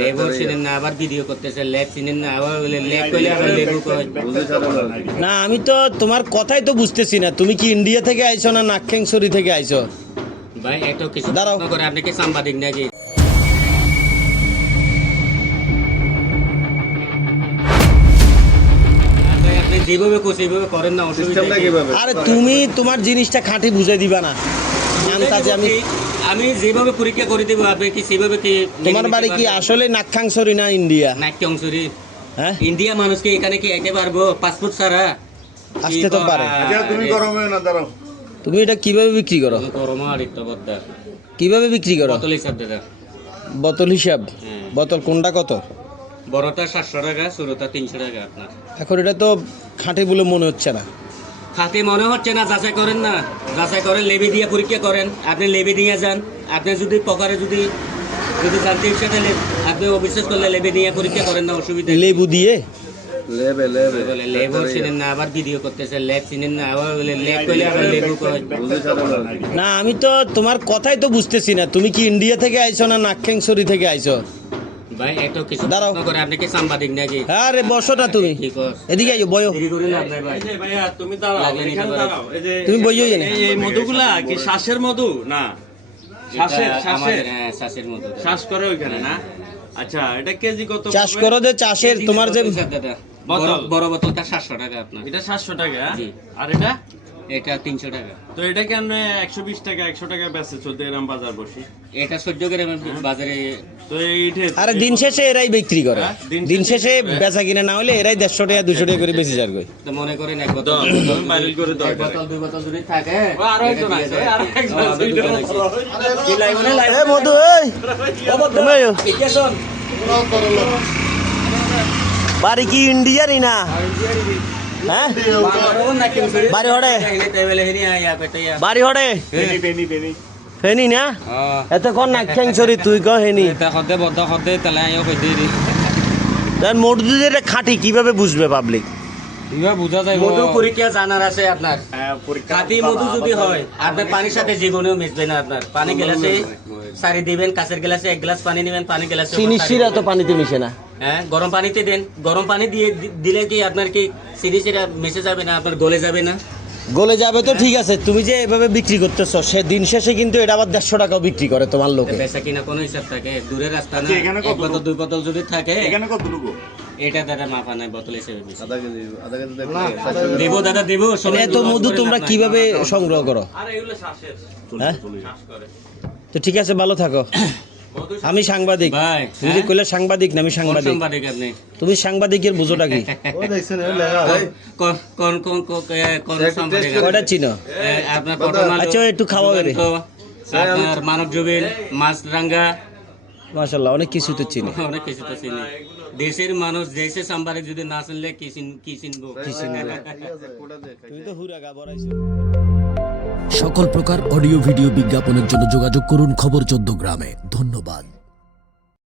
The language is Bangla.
লেবু চিনেন না, আবার ভিডিও করতেছে। লেগ চিনেন না, আবার লেগ কইলে আবার লেবু কয়। না আমি তো তোমার কথাই তো বুঝতেছি না, তুমি কি ইন্ডিয়া থেকে আইছো না নাকখাংছড়ি থেকে আইছো? ভাই এত কিছু দাঁড়াও। প্রশ্ন করে, আপনি কি সাংবাদিক নাকি? আপনি যেভাবে খুশি সেইভাবে করেন না, অসুবিধা কি? আরে তুমি তোমার জিনিসটা খাঁটি বুঝাই দিবা না। আনতাজে আমি যেভাবে পরীক্ষা করে দেবো, আপনি কি সেভাবে কি? তোমার বাড়ি কি আসলে নাকখাংছড়ি না ইন্ডিয়া? নাট্যংশরী। হ্যাঁ, ইন্ডিয়া মানুষকে এখানে কি আইতে পারবো পাসপোর্ট ছাড়া? আসতে তো পারে। তুমি গরমে না দাঁড়াও। তুমি এটা কিভাবে বিক্রি করো? গরম আর একটু বদ্দা কিভাবে বিক্রি করো? বোতল হিসাব দাদা। বোতল হিসাব? বোতল কোনটা কত? বড়টা 700 টাকা, ছোটটা 300 টাকা আপনার। এখন এটা তো খাঁটি বলে মনে হচ্ছে না। খাতে মনে হচ্ছে না, যাচাই করেন না। যাচাই করেন, লেবি দিয়ে পরীক্ষা করেন। আপনি লেবি দিয়ে যান। আপনি যদি পকারে যদি জানতে ইচ্ছা তাহলে আপনি অবিশ্বাস করলে লেবি দিয়ে পরীক্ষা করেন না, অসুবিধা নেই। লেবু দিয়ে? বলে লেবু চিনেন না, আবার ভিডিও করতেছে। লেগ চিনেন না, আবার লেগ কইলে আবার লেবু কয়। না আমি তো তোমার কথাই তো বুঝতেছি না, তুমি কি ইন্ডিয়া থেকে আইছো না নাকখাংছড়ি থেকে আইছো? ভাই এত কিছু দাঁড়াও। প্রশ্ন করে, আপনি কি সাংবাদিক নাকি? আরে বসো না তুমি, কি কর? এদিকে আইও, বয়ো। দেরি করেন না আপনার ভাই। ভাইয়া তুমি দাঁড়াও, লাগলে নিতে এখানে পারেন। দাঁড়াও। এই যে তুমি বইও জানে এই মধুগুলা কি শ্বাসের মধু না? শ্বাসের এটা শ্বাসের আমাদের, হ্যাঁ, শ্বাসের মতো। শ্বাস করে ওইখানে না? আচ্ছা, এটা কেজি কত চাষ পড়বে? করো যে চাষের তোমার যে দাদা, বোতল। বড় বোতলটা 700 টাকা আপনার। এটা 700 টাকা, হ্যাঁ? জি। আর এটা? এটা 300 টাকা। তো এটা কেন 120 টাকা 100 টাকা বেচে 14 গ্রাম বাজার বসে? এটা 14 গ্রামের বাজারে। তো এইটা আরে দিন শেষে এরাই বিক্রি করে, হ্যাঁ, দিন শেষে বেচা কিনা না হলে এরাই 150 টাকা 200 টাকা করে বেশি যার কই। তো মনে করেন এক বোতল, দাও, দুই বোতল, বাইরেল করে দাও এক বোতল, দুই বোতল যদি থাকে, ও, আরো একজন এটা দিয়ে আছে, দেয়। আরো একজন আছে, আমাদের দোকান আছে। কি লাইভ না লাইভ? এ মধু এই তুমি আইও। এগিয়ে শোন। বাড়ি কি ইন্ডিয়ারই না? হ্যাঁ, মারো না কেউ সরি। বাড়ি হড়ে? এনে তেবেলে হেনি আয়া পেটাইয়া। বাড়ি হড়ে পেনি ফেনি না? এত কোন নাকখাংছড়ি তুই কহ হেনি? এটা খদে বড় খদে তালে আয়া কইতে দি। তার মধু যে এটা খাঁটি কিভাবে বুঝবে পাবলিক? ইবা বুঝা যায়। মধু পরীক্ষা জানার আছে আপনার। খাঁটি মধু যদি হয়, আপনার পানির সাথে জীবনেও মিশবে না। আপনার পানি গ্লাসে সারি দিবেন, কাঁচের গ্লাসে 1 গ্লাস পানি নেবেন, পানি গ্লাসে চিনি শিরা তো পানিতে মিশে না। হ্যাঁ, গরম পানিতে দেন। গরম পানি দিয়ে দিলে কি আপনার কি চিনি শিরা মিশে যাবে না, আপনার গলে যাবে না? গলে যাবে তো ঠিক আছে, তুমি যে এভাবে বিক্রি করতেছো সে দিন শেষে কিন্তু এটা আবার 150 টাকাও বিক্রি করে তোমার লোকে। বেচা কিনা কোনো হিসাব থাকে? দূরের রাস্তা না। এখানে কত এক বোতল, দুই বোতল যদি থাকে, এখানে কত লুকো? এটা দাদা মাপা নাই, বোতল হিসেবে বেশি। আধা কেজি দেব দাদা দেব। এত মধু তোমরা কিভাবে সংগ্রহ করো? আর এগুলো শ্বাসের হ্যাঁ, শ্বাস করে। তো ঠিক আছে, ভালো থাকো। মধু আমি সাংবাদিক। ভাই, তুমি যে কইলে সাংবাদিক না, আমি কোন সাংবাদিক। সাংবাদিক আপনি? তুমি সাংবাদিকের বুঝোটা কি? কোন সাংবাদিক? কয়টা চিনো? আপনার প্রথম আলো, আচ্ছা, একটু খাওয়া বেরে। আপনার মানব জবিন, মাছরাঙ্গা, মাশাআল্লাহ, অনেক কিছু তো চিনি। অনেক কিছু তো চিনি। দেশের মানুষ দেশে সাংবাদিক যদি না চিনলে কি চিনবো? তুমি তো হুরাগা বড়াইছো। সকল প্রকার অডিও ভিডিও বিজ্ঞাপনের জন্য যোগাযোগ করুন খবর 14 গ্রামে। ধন্যবাদ।